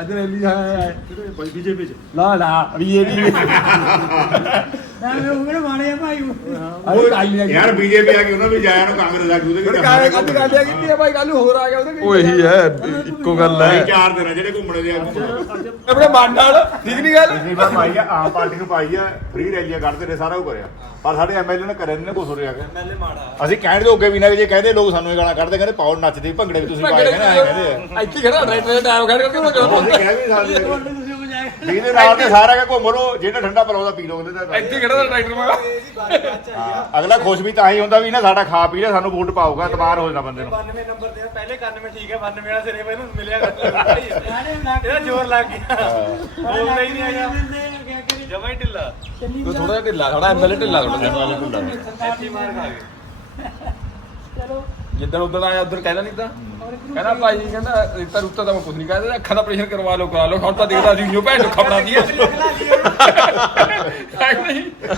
ਅੱਜ ਰੈਲੀ ਹੈ। ਭਾਈ ਬੀਜੇਪੀ ਚ। ਨਾ ਨਾ ਅਭੀ ਇਹ ਵੀ ਨਾ ਮੈਂ ਉਹ ਕਿਹੜੇ ਮਾੜੇ ਆ ਭਾਈ। ਅਰੇ ਕਾਲੀ ਹੈ ਯਾਰ ਬੀਜੇਪੀ ਆ ਕੇ ਉਹਨਾਂ ਵੀ ਜਾਇਆ ਨੂੰ ਕਾਂਗਰਸ ਆ ਕੇ ਉਹਦੇ ਵੀ ਫਿਰ ਕਾਲੇ ਕੱਲ ਗੱਲ ਹੈ ਕਿੰਨੀ ਹੈ ਭਾਈ ਕੱਲ ਨੂੰ ਹੋਰ ਆ ਗਿਆ ਉਹਦੇ ਉਹ ਇਹੀ ਹੈ ਇੱਕੋ ਗੱਲ ਭਾਈ ਹੈ ਚਾਰ ਦਿਨ ਆ ਜਿਹੜੇ ਘੁੰਮਣੇ ਦੇ ਆ। ਘੁੰਮਣ ਆਪਣੇ ਮਨ ਨਾਲ ਠੀਕ ਨਹੀਂ ਗੱਲ? ਪਿਛਲੀ ਵਾਰ ਪਾਈ ਆ ਆਮ ਪਾਰਟੀ ਨੂੰ ਪਾਈ ਆ ਫ੍ਰੀ ਰੈਲੀਆਂ ਕੱਢਦੇ ਨੇ ਸਾਰਾ ਕੁਝ ਕਰਿਆ। ਪਰ ਸਾਡੇ ਐਮਐਲਏ ਨੇ ਕਰਿਆ ਨਹੀਂ ਕੁਛ ਹੋ ਰਿਹਾ ਐਮਐਲਏ ਮਾੜਾ। ਅਸੀਂ ਕਹਿਣ ਦੇ ਅੱਗੇ ਵੀ ਨਾ ਵੀ ਜੇ ਕਹਿੰਦੇ ਲੋਕ ਸਾਨੂੰ ਇਹ ਗਾਲਾਂ ਕੱਢਦੇ ਕਹਿੰਦੇ ਪਾਓ ਨੱਚਦੇ ਭੰਗੜੇ ਵੀ ਤੁਸੀਂ ਪਾਏ ਕਹਿੰਦੇ ਇੱਥੇ ਖੜਾ ਉਹ ਵੀ ਜਿਹਦੇ ਨਾਲ ਤੇ ਸਾਰਾ ਕਿ ਘੁੰਮ ਲੋ ਜਿਹਨੇ ਠੰਡਾ ਪਲਾਉਂਦਾ ਪੀ ਲੋ ਉਹਦੇ ਇੱਥੇ ਖੜਾ ਟਰੈਕਟਰ ਮਾ ਹਾਂ, ਅਗਲਾ ਖੁਸ਼ ਵੀ ਤਾਂ ਹੀ ਹੁੰਦਾ ਵੀ ਨਾ ਸਾਡਾ ਖਾ ਪੀ ਲਿਆ ਸਾਨੂੰ ਵੋਟ ਪਾਊਗਾ ਇਤਬਾਰ ਹੋ ਜਾਣਾ ਬੰਦੇ ਨੂੰ। 92 ਨੰਬਰ ਤੇ ਆ, ਪਹਿਲੇ 91 ਠੀਕ ਹੈ 92 ਵਾਲਾ ਸਿਰੇ ਮੈਨੂੰ ਮਿਲਿਆ ਕਰ ਇਹਦਾ ਜ਼ੋਰ ਲੱਗ ਗਿਆ। ਬੋਲਦਾ ਹੀ ਨਹੀਂ ਹੈਗਾ। ਜਮਾ ਹੀ ਢਿੱਲਾ। ਤੂੰ ਥੋੜਾ ਜਿਹਾ ਢਿੱਲਾ ਥੋੜਾ ਐਮਐਲਏ ਢਿੱਲਾ ਥੋੜਾ ਐਫੀ ਮਾਰ ਖਾ ਗਏ ਚਲੋ ਜਿੱਦਣ ਉਦੋਂ ਆਇਆ ਉਦੋਂ ਕਹਿੰਦਾ ਨਹੀਂ ਤਾਂ ਕਹਿੰਦਾ ਭਾਈ ਕਹਿੰਦਾ ਰੇਤਾ ਰੁੱਤਾ ਤਾਂ ਮੈਂ ਕੁਝ ਨਹੀਂ ਕਹਿੰਦਾ ਅੱਖਾਂ ਦਾ ਆਪਰੇਸ਼ਨ ਕਰਵਾ ਲਓ ਕਰਾ ਲਓ ਹੁਣ ਤਾਂ ਦੇਖਦਾ ਸੀ ਜੋ ਭੈਣ ਚੋਖਾ ਬਣਾਦੀ ਹੈ ਨਹੀਂ?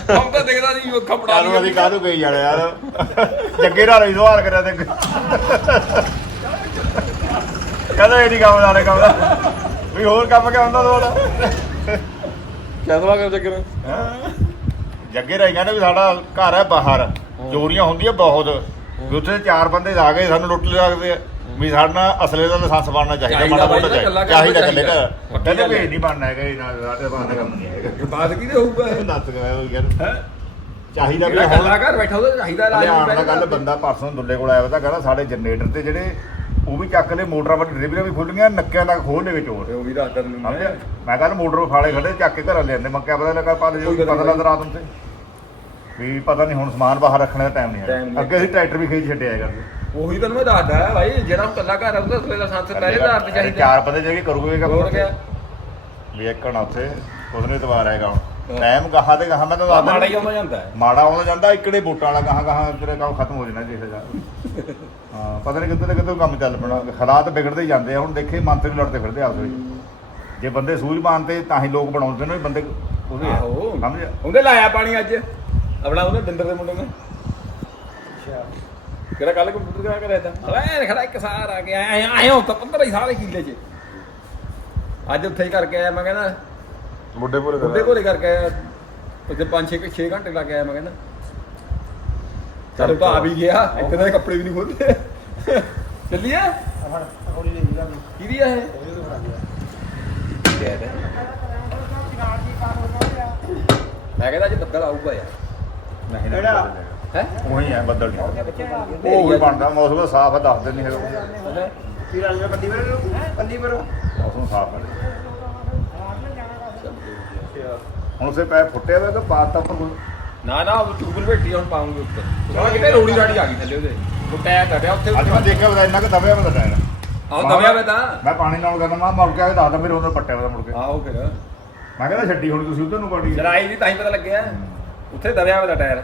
ਹੁਣ ਤਾਂ ਦੇਖਦਾ ਸੀ ਅੱਖਾਂ ਬਣਾ ਕਾਲੂ ਅਸੀਂ ਕਾਹਨੂੰ ਗਈ ਜਾਣਾ ਯਾਰ? ਜੱਗੇ ਨਾਲ ਹੀ ਸਵਾਲ ਕਰਿਆ ਤੇ। ਕਹਿੰਦਾ ਇਹ ਨਹੀਂ ਕੰਮ ਨਾਲੇ ਕੰਮ ਦਾ। ਵੀ ਹੋਰ ਕੰਮ ਕਿਆ ਹੁੰਦਾ ਤੁਹਾਡਾ? ਕਿਹਦਾ ਕਰ ਚੱਕਰ ਜੱਗੇ ਰਾਈ ਕਹਿੰਦੇ ਵੀ ਸਾਡਾ ਘਰ ਹੈ ਬਾਹਰ। ਚੋਰੀਆਂ ਹੁੰਦੀਆਂ ਬਹੁਤ। ਵੀ ਉੱਥੇ ਚਾਰ ਬੰਦੇ ਆ ਗਏ ਸਾਨੂੰ ਲੁੱਟ ਲੱਗਦੇ ਆ ਵੀ ਸਾਡਾ ਅਸਲੇ ਦਾ ਲਾਇਸੈਂਸ ਬਣਨਾ ਚਾਹੀਦਾ ਮਾੜਾ ਮੋਟਾ ਚਾਹੀਦਾ। ਚਾਹੀਦਾ ਕੱਲੇ। ਘਰ ਕਹਿੰਦੇ ਵੀ ਨਹੀਂ ਬਣਨਾ ਹੈਗਾ ਇਹ ਨਾਲ ਸਾਡੇ ਬਾਹਰ ਕੰਮ ਨਹੀਂ ਹੈਗਾ। ਬਾਤ ਕੀ ਹੋਊਗਾ ਇਹ ਦੱਸ ਗਿਆ ਉਹ ਯਾਰ। ਚਾਹੀਦਾ ਵੀ ਹੁਣ ਘਰ ਬੈਠਾ ਉਹਦਾ ਚਾਹੀਦਾ ਦਾ ਪਹਿਲਾਂ ਗੱਲ ਬੰਦਾ ਪਰਸੋਂ ਦੁੱਲੇ ਕੋਲ ਆਇਆ ਤਾਂ ਕਹਿੰਦਾ ਸਾਡੇ ਜਨਰੇਟਰ ਤੇ ਜਿਹੜੇ ਉਹ ਵੀ ਚੱਕ ਲਏ ਮੋਟਰਾਂ ਪਰ ਡਿਲੀਵਰੀਆਂ ਵੀ ਖੁੱਲ ਗਈਆਂ ਨੱਕਿਆਂ ਤੱਕ ਖੋਲ ਲਏ ਵਿੱਚ ਹੋਰ। ਉਹ ਵੀ ਕਰ ਨੂੰ ਮੈਂ ਕੱਲ ਮੋਟਰ ਫਾਲੇ ਖੜੇ ਚੱਕ ਕੇ ਘਰਾਂ ਲਿਆਂਦੇ ਮੈਂ ਕਿਹਾ ਪਤਾ ਲੱਗਾ ਪਾ ਦੇ ਪਤਾ ਲੱਗਦਾ ਰਾਤ ਨੂੰ ਤੇ ਵੀ ਪਤਾ ਨਹੀਂ ਹੁਣ ਸਮਾਨ ਬਾਹਰ ਰੱਖਣ ਦਾ ਟਾਈਮ ਨਹੀਂ Time ਨਹੀਂ। ਅੱਗੇ ਅਸੀਂ ਟਰੈਕਟਰ ਵੀ ਖੇਚ ਛੱਡਿਆ ਕਰਦੇ ਉਹੀ ਤੁਹਾਨੂੰ ਮੈਂ ਦੱਸਦਾ ਭਾਈ ਜਿਹੜਾ ਹੁਣ ਕੱਲਾ ਘਰ ਆ ਉਹਦਾ ਲਾਇਸੈਂਸ ਪਹਿਲੇ ਦਾ ਤੇ ਚਾਹੀਦਾ। ਚਾਰ ਬੰਦੇ ਜਿਹੜੇ ਕਰੂਗੇ ਕੰਮ ਹੋਰ ਕਿਆ? ਵੀ ਇੱਕਣ ਉੱਥੇ ਉਹਨੇ ਇਤਵਾਰ ਆਏਗਾ ਹੁਣ। ਟਾਈਮ ਗਾਹਾਂ ਤੇ ਗਾਹਾਂ ਮੈਂ ਤਾਂ ਦੱਸਦਾ ਮਾੜਾ ਹੀ ਆਉਂਦਾ ਜਾਂਦਾ ਹੈ। ਮਾੜਾ ਆਉਂਦਾ ਜਾਂਦਾ ਇਕੜੇ ਵੋਟਾਂ ਵਾਲਾ ਗਾਹਾਂ ਗਾਹਾਂ ਤੇਰੇ ਕੰਮ ਖਤਮ ਹੋ ਜਾਣਾ ਜਿਸੇ ਜਾ ਹਾਂ ਪਤਾ ਨਹੀਂ ਕਿੱਥੇ ਤੇ ਕਿੱਥੇ ਕੰਮ ਚੱਲ ਪੈਣਾ। ਹਾਲਾਤ ਵਿਗੜਦੇ ਹੀ ਜਾਂਦੇ ਆ। ਹੁਣ ਦੇਖੇ ਮੰਤਰੀ ਲੜਦੇ ਫਿਰਦੇ ਆਪਸ ਵਿੱਚ। ਜੇ ਬੰਦੇ ਸੂਝਵਾਨ ਤੇ ਤਾਂ ਹੀ ਲੋਕ ਬਣਾਉਂਦੇ ਨੇ ਵੀ ਬੰਦੇ ਉਹਦੇ ਆ। ਆਹੋ। ਸਮਝਿਆ? ਉਹਦੇ ਲਾਇਆ ਪਾਣੀ ਅੱਜ। ਆਪਣਾ ਉਹਨੇ ਬਿੰਦਰ ਦੇ ਮੁੰਡੇ ਨੇ? ਅੱਛਾ। ਕਿਹੜਾ ਕੱਲ ਕੰਪਿਊਟਰ ਕਰਾ ਕੇ ਰਹਿਤਾ ਐ ਖੜਾ ਇੱਕ ਸਾਰ ਆ ਗਿਆ ਐ ਆਇਆ ਤਾਂ 15 ਹੀ ਸਾਰੇ ਕਿੱਲੇ 'ਚ। ਅੱਜ ਉੱਥੇ ਹੀ ਕਰਕੇ ਆਇਆ ਮੈਂ ਕਹਿੰਦਾ ਮੁੱਢੇ ਭੋਲੇ ਬੁੱਢੇ ਕੋਲੇ ਕਰਕੇ ਆਇਆ। ਉੱਥੇ 5 6 6 ਘੰਟੇ ਲਾ ਕੇ ਆਇਆ ਮੈਂ ਕਹਿੰਦਾ। ਚਲੋ ਤਾਂ ਆ ਵੀ ਗਿਆ ਇੱਥੇ ਤਾਂ ਕੱਪੜੇ ਵੀ ਨਹੀਂ ਖੋਲਦੇ ਚੱਲੀਏ? ਕਿਹਦੀ ਆ ਇਹ? ਮੈਂ ਕਹਿੰਦਾ ਅੱਜ ਬੱਦਲ ਆਊਗਾ ਯਾਰ। ਨਹੀਂ ਨਹੀਂ ਕਿਹੜਾ? ਹੈ? ਉਹੀ ਹੈ ਬੱਦਲ ਨਹੀਂ ਉਹ ਵੀ ਬਣਦਾ ਮੌਸਮ ਤਾਂ ਸਾਫ਼ ਹੈ ਦੱਸ ਦਿਨ ਨਹੀਂ ਹੈਗਾ ਕੀ ਰਾਜ ਪੱਲੀ ਪਰ ਪੱਲੀ ਪਰ ਮੌਸਮ ਸਾਫ਼ ਹੈ ਹੁਣ ਉਸੇ ਪੈ ਫੁੱਟਿਆ ਹੋਇਆ ਤਾਂ ਪਾਤ ਤਾਂ ਉੱਪਰ ਕੋਈ? ਨਾ ਨਾ ਉਹ ਟੂਬਲ ਬੈਠੀ ਹੁਣ ਪਾਉਂਗੇ ਉੱਪਰ। ਹੁਣ ਕਿਤੇ ਰੋੜੀ ਰਾੜੀ ਆ ਗਈ ਥੱਲੇ ਉਹਦੇ। ਉਹ ਟਾਇਰ ਟੱਟਿਆ ਉੱਥੇ ਅੱਜ ਮੈਂ ਦੇਖਿਆ ਬਦਾ ਇੰਨਾ ਕਿ ਦਬਿਆ ਮੈਂ ਟਾਇਰ। ਆਹ ਦਬਿਆ ਵੇ ਤਾਂ। ਮੈਂ ਪਾਣੀ ਨਾਲ ਕਰਨਾ ਮੈਂ ਮੁੜ ਕੇ ਆ ਕੇ ਦੱਸਦਾ ਫਿਰ ਉਹਦਾ ਪੱਟਿਆ ਉਹਦਾ ਮੁੜ ਕੇ। ਆਹੋ ਫਿਰ। ਮੈਂ ਕਹਿੰਦਾ ਛੱਡੀ ਹੁਣ ਤੁਸੀਂ ਉਧਰ ਨੂੰ ਪਾੜੀ ਚਲਾਈ ਵੀ ਤਾਂ ਹੀ ਪਤਾ ਲੱਗਿਆ। ਉੱਥੇ ਦਬਿਆ ਵੇ ਦਾ ਟਾਇਰ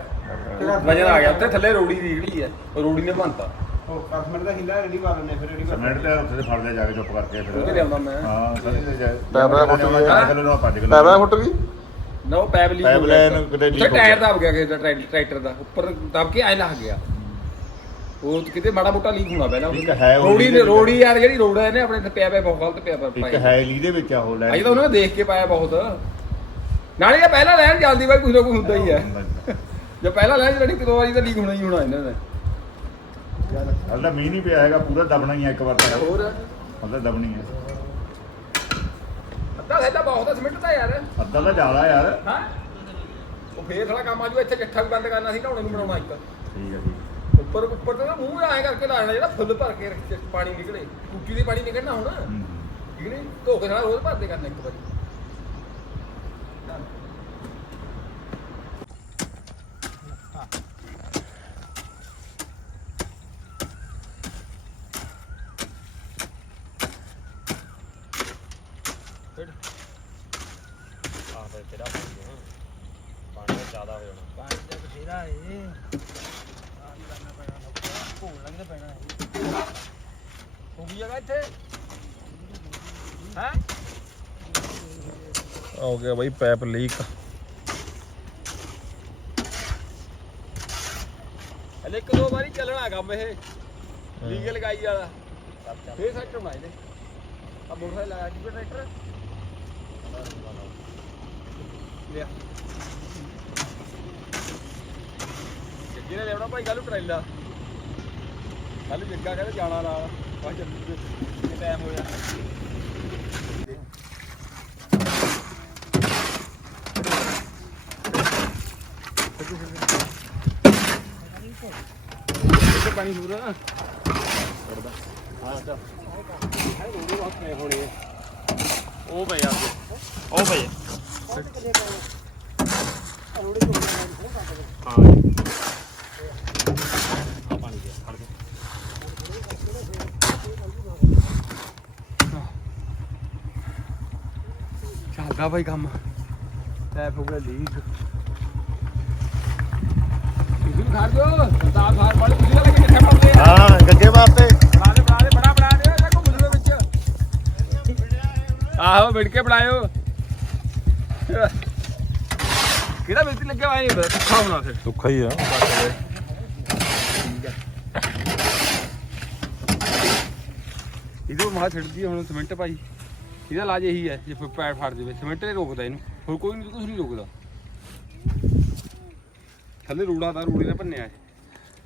ਵਜਨ ਆ ਗਿਆ। ਉੱਥੇ ਥੱਲੇ ਰੋੜੀ ਨਿਕਲੀ ਹੈ ਉਹ ਰੋੜੀ ਨੇ ਭੰਨਤਾ। ਉਹ ਕਸਮਟ ਦਾ ਹਿੰਦਾ ਰੈਡੀ ਕਰ ਲੈਣੇ ਫਿਰ ਰੈਡੀ ਕਰ ਮਿੰਟ ਤੇ ਉੱਥੇ ਫੜ ਲਿਆ ਜਾ ਕੇ ਚੁੱਪ ਕਰਕੇ ਫਿਰ। ਉਹਦੇ ਲਿਆਉਂਦਾ ਮੈਂ। ਹਾਂ ਸਹੀ ਤੇ ਜਾ ਪੈਪ ਦਾ ਫੁੱਟ ਗਿਆ। ਚਲੋ ਨਾ ਪੰਜ ਕਿਲੋ ਪੈਰਾਂ ਫੁੱਟ ਗਈ? ਨਾ ਉਹ ਪੈਪ ਲੀਕ ਪੈਪ ਲਾਈਨ ਕਿਤੇ ਉੱਥੇ ਟਾਇਰ। ਦਬ ਗਿਆ ਕਿਸੇ ਦਾ ਟਰੈ- ਟਰੈਕਟਰ ਦਾ। ਉੱਪਰ ਦਬ ਕੇ ਐ ਲੱਗ ਗਿਆ। ਉਹ ਤੇ ਕਿਤੇ ਮਾੜਾ ਮੋਟਾ ਲੀਕ ਹੋਣਾ ਪਹਿਲਾਂ। ਇੱਕ ਹੈ ਰੋੜੀ ਨੇ ਰੋੜੀ ਯਾਰ ਜਿਹੜੀ ਰੋਡ ਹੈ ਨੇ ਆਪਣੇ ਤੇ ਪਿਆ ਪਿਆ ਬਹੁਤ ਗਲਤ ਪਿਆ ਪਿਆ ਇੱਕ ਪਾਈ। ਹੈ ਲੀ ਦੇ ਵਿੱਚ ਆ ਉਹ ਲੈ ਅਜੇ ਤਾਂ ਉਹਨਾਂ ਨੇ ਦੇਖ ਕੇ ਪਾਇਆ ਬਹੁਤ। ਨਾਲੇ ਇਹ ਪਹਿਲਾਂ ਲੈਣ ਜਲਦੀ ਬਾਈ ਕੁਝ ਨਾ ਕੁਝ ਹੁੰਦਾ ਹੀ ਹੈ। ਜੇ ਪਹਿਲਾਂ ਲੈਣ ਜਿਹੜੀ ਕਿਦੋਂ ਵਾਰੀ ਤਾਂ ਲੀਕ ਹੋਣਾ ਹੀ ਹੋਣਾ ਇਹਨਾਂ ਹਲ ਤਾਂ ਮੀਂਹ ਨਹੀਂ ਪਿਆ ਹੈਗਾ ਪੂਰਾ ਦਬਣਾ ਹੀ ਹੈ ਇੱਕ ਵਾਰ ਤਾਂ। ਹੋਰ? ਤਾਂ ਦਬਣੀ ਹੈ। ਅੱਧਾ ਥੈਲਾ ਬਹੁਤ ਸਿਮੈਂਟ ਦਾ ਯਾਰ। ਅੱਧਾ ਤਾਂ ਜ਼ਿਆਦਾ ਯਾਰ। ਹਾਂ? ਉਹ ਫੇਰ ਥੋੜਾ ਕੰਮ ਆਜੂ ਇੱਥੇ ਇਕੱਠਾ ਵੀ ਬੰਦ ਕਰਨਾ ਸੀ ਢਾਉਣੇ ਨੂੰ ਬਣਾਉਣਾ ਇੱਕ। ਠੀਕ ਹੈ ਠੀਕ। ਉੱਪਰ ਉੱਪਰ ਤੇ ਨਾ ਮੂੰਹ ਐਂ ਕਰਕੇ ਲਾਣਾ ਜਿਹੜਾ ਫੁੱਲ ਭਰ ਕੇ ਰੱਖੇ ਪਾਣੀ ਨਿਕਲੇ। ਕੁੱਟੀ ਦੇ ਪਾਣੀ ਨਿਕਲਣਾ ਹੁਣ। ਠੀਕ ਨਹੀਂ ਧੋ ਕੇ ਨਾਲ ਰੋਜ਼ ਭਰਦੇ ਕਰਨਾ ਇੱਕ ਵਾਰੀ ਤੇਰਾ ਇਹ ਆ ਵੀ ਕਰਨਾ ਪੈਣਾ ਭੋਲ ਲੱਗਦਾ ਪੈਣਾ ਇਹ ਹੋ ਗਈ ਜਗ੍ਹਾ ਇੱਥੇ। ਹੈ? ਹੋ ਗਿਆ ਬਾਈ ਪਾਈਪ ਲੀਕ। ਹਲੇ ਇੱਕ ਦੋ ਵਾਰੀ ਚੱਲਣਾ ਕੰਮ ਇਹ। ਲੀਗਲ ਗਾਈ ਵਾਲਾ। ਫੇਰ ਸੈੱਟ ਹੋਣਾ ਇਹਨੇ। ਆ ਮੋਟਰਸਾਈਕਲ ਲਾਇਆ ਜੀ ਟਰੈਕਟਰ ਲਿਆ। ਜੱਗੀ ਨੇ ਲੈਣਾ ਭਾਈ ਨੂੰ ਟਰੇਲਾ ਕੱਲ ਨੂੰ ਜੱਗਾ ਕਹਿੰਦਾ ਜਾਣਾ ਨਾਲ ਬਸ ਚੱਲੂ ਕਿ ਟਾਈਮ ਹੋਇਆ ਇੱਥੇ ਪਾਣੀ ਪੂਰਾ ਉਹ ਪਏ ਆ ਉਹ ਪਏ ਚੱਲਦਾ ਭਾਈ ਕੰਮ। ਟੈਪ ਹੋ ਗਿਆ ਲੀਕ ਤੁਸੀਂ ਵੀ ਖਾ ਦਿਓ ਤਾਂ ਖਾਰ ਵਾਲੇ ਤੁਸੀਂ ਲੱਗੇ ਕਿੱਥੇ ਪੜਦੇ ਆ ਹਾਂ ਗੱਗੇ ਵਾਸਤੇ। ਬਣਾ ਦੇ ਬਣਾ ਦੇ ਬੜਾ ਬਣਾ ਦੇ। ਇਹਦਾ ਘੁੰਮ ਜੂਗਾ ਵਿੱਚ। ਆਹੋ ਮਿਲ ਕੇ ਬਣਾਇਓ। ਕਿਹੜਾ ਵਿੱਚ ਲੱਗਿਆ ਨਹੀਂ ਪਤਾ ਕਿੱਥਾ ਹੋਣਾ ਫਿਰ। ਦੁੱਖਾ ਹੀ ਆ। ਇਹਦੇ ਮਹਾ ਛੱਡਦੀ ਹੁਣ ਸਿਮੈਂਟ ਭਾਈ ਇਹਦਾ ਇਲਾਜ ਇਹੀ ਹੈ ਜੇ ਪੈਰ ਫੜ ਜਾਵੇ ਸਿਮੈਂਟ ਨੇ ਰੋਕਦਾ ਇਹਨੂੰ ਹੋਰ ਕੋਈ ਨਹੀਂ ਕੁਝ ਨਹੀਂ ਰੋਕਦਾ। ਥੱਲੇ ਰੂੜਾ ਦਾ ਰੂੜੇ ਦਾ ਭੰਨਿਆ ਹੈ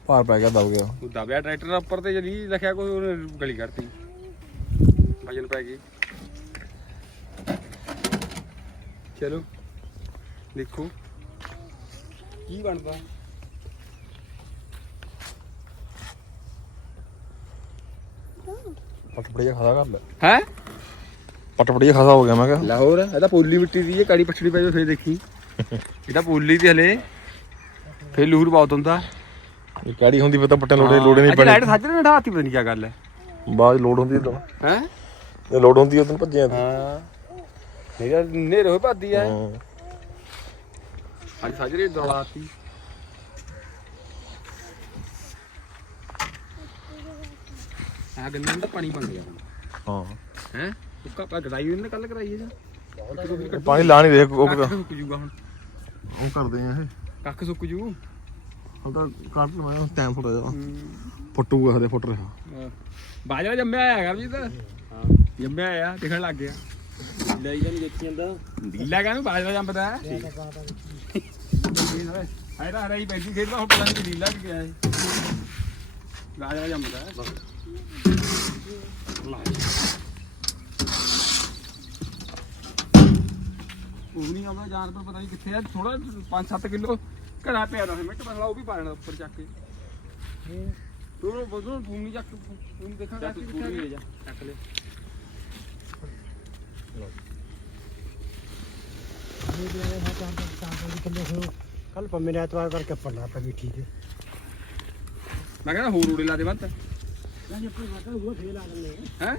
ਭਾਰ ਪੈ ਗਿਆ ਦਬ ਗਿਆ। ਉਹ ਦਬਿਆ ਟਰੈਕਟਰ ਉੱਪਰ ਤੇ ਜਲੀ ਲਿਖਿਆ ਕੋਈ ਉਹਨੇ ਗਲੀ ਕਰਤੀ ਵਜਨ ਪੈ ਗਈ। ਚਲੋ ਦੇਖੋ ਕੀ ਬਣਦਾ। ਪਟਪੜੀਆ ਖਾਦਾ ਕਰ ਲੈ ਹੈ? ਪਟਪੜੀਆ ਖਾਦਾ ਹੋ ਗਿਆ ਮੈਂ ਕਿਹਾ। ਲਾਹੌਰ ਇਹਦਾ ਪੋਲੀ ਮਿੱਟੀ ਦੀ ਹੈ ਕਾੜੀ ਪਛੜੀ ਪੈ ਜਾਵੇ ਫੇਰ ਦੇਖੀ। ਇਹਦਾ ਪੋਲੀ ਤੇ ਹਲੇ। ਫੇਰ ਲੂਰ ਬਹੁਤ ਹੁੰਦਾ। ਇਹ ਕਿਹੜੀ ਹੁੰਦੀ ਪਤਾ ਪੱਟੇ ਲੋੜੇ ਲੋੜੇ ਨਹੀਂ ਅੱਜ ਲਾਈਟ ਪੈਣੀ ਸੱਜ ਨੇ ਢਾਤੀ ਪਤਾ ਨਹੀਂ ਕੀ ਗੱਲ ਹੈ। ਬਾਅਦ ਲੋਡ ਹੁੰਦੀ ਉਦੋਂ। ਹੈ? ਇਹ ਲੋਡ ਹੁੰਦੀ ਉਦੋਂ ਭੱਜਿਆ ਤੂੰ। ਹਾਂ। ਨੇਰਾ ਨੇਰੇ ਹੋਏ ਭੱਦੀ ਆ। ਹਾਂ। ਅੱਜ ਸਾਜਰੇ ਦੌੜਾਤੀ ਆ ਗੰਨੇ ਦਾ ਪਾਣੀ ਬਣ ਗਿਆ ਹਾਂ। ਹੈ? ਉੱਕਾ ਪਾ ਗੜਾਈ ਉਹਨੇ ਕੱਲ ਕਰਾਈ ਹੈ ਜਾਂ? ਪਾਣੀ ਲਾ ਨਹੀਂ ਦੇਖ ਉਹ ਕੱਖ ਸੁੱਕ ਜੂਗਾ ਹੁਣ। ਉਹ ਕਰਦੇ ਆ ਇਹ। ਕੱਖ ਸੁੱਕ ਜੂ? ਹੁਣ ਤਾਂ ਕੱਢ ਲਵਾਂ ਟਾਈਮ ਥੋੜਾ ਜਿਹਾ ਫੁੱਟੂਗਾ ਹਦੇ ਫੁੱਟ ਰਿਹਾ। ਬਾਜਰਾ ਜੰਮਿਆ ਆਇਆ ਕਰ ਜੀ ਤਾਂ ਜੰਮਿਆ ਆਇਆ ਦਿਖਣ ਲੱਗ ਗਿਆ। ਲੈ ਜਾਂ ਦੇਖੀ ਜਾਂਦਾ। ਢੀਲਾ ਕਹਿੰਦਾ ਬਾਜਰਾ ਜੰਮਦਾ ਹੈ। ਹਾਏ ਰਾ ਹਰਾਈ ਪੈਂਦੀ ਖੇਡਦਾ ਹੁਣ ਪਤਾ ਨਹੀਂ ਢੀਲਾ ਕਿ ਗਿਆ ਹੈ ਬਾਜਰਾ ਜੰਮਦਾ ਹੈ। ਉਹ ਨਹੀਂ ਆਉਂਦਾ ਜਾਨਵਰ ਪਤਾ ਨਹੀਂ ਕਿੱਥੇ ਆ ਥੋੜਾ 5-7 ਕਿਲੋ ਘੜਾ ਪਿਆ ਦਾ ਮਿੰਟ ਬਸਲਾ ਉਹ ਵੀ ਪਾ ਲੈਣਾ ਉੱਪਰ ਚੱਕ ਕੇ। ਤੂੰ ਬੋਲੋ ਭੂਮੀ ਚੱਕ ਤੂੰ ਦੇਖਾਂਗਾ ਕਿੱਥੇ ਲੈ ਜਾ ਚੱਕ ਲੈ। ਕੱਲ ਪੰਮੇ ਨੇ ਐਤਵਾਰ ਕਰਕੇ ਪੜਨਾ ਪਾ ਵੀ ਠੀਕ ਹੈ। ਮੈਂ ਕਹਿੰਦਾ ਹੋਰ ਉੜੇ ਲਾ ਦੇ ਵੱਤ ਜੇ ਕੋਈ ਵਾਟਾ ਉਹ ਫੇਲ ਆ। ਲੈਣੇ ਹੈ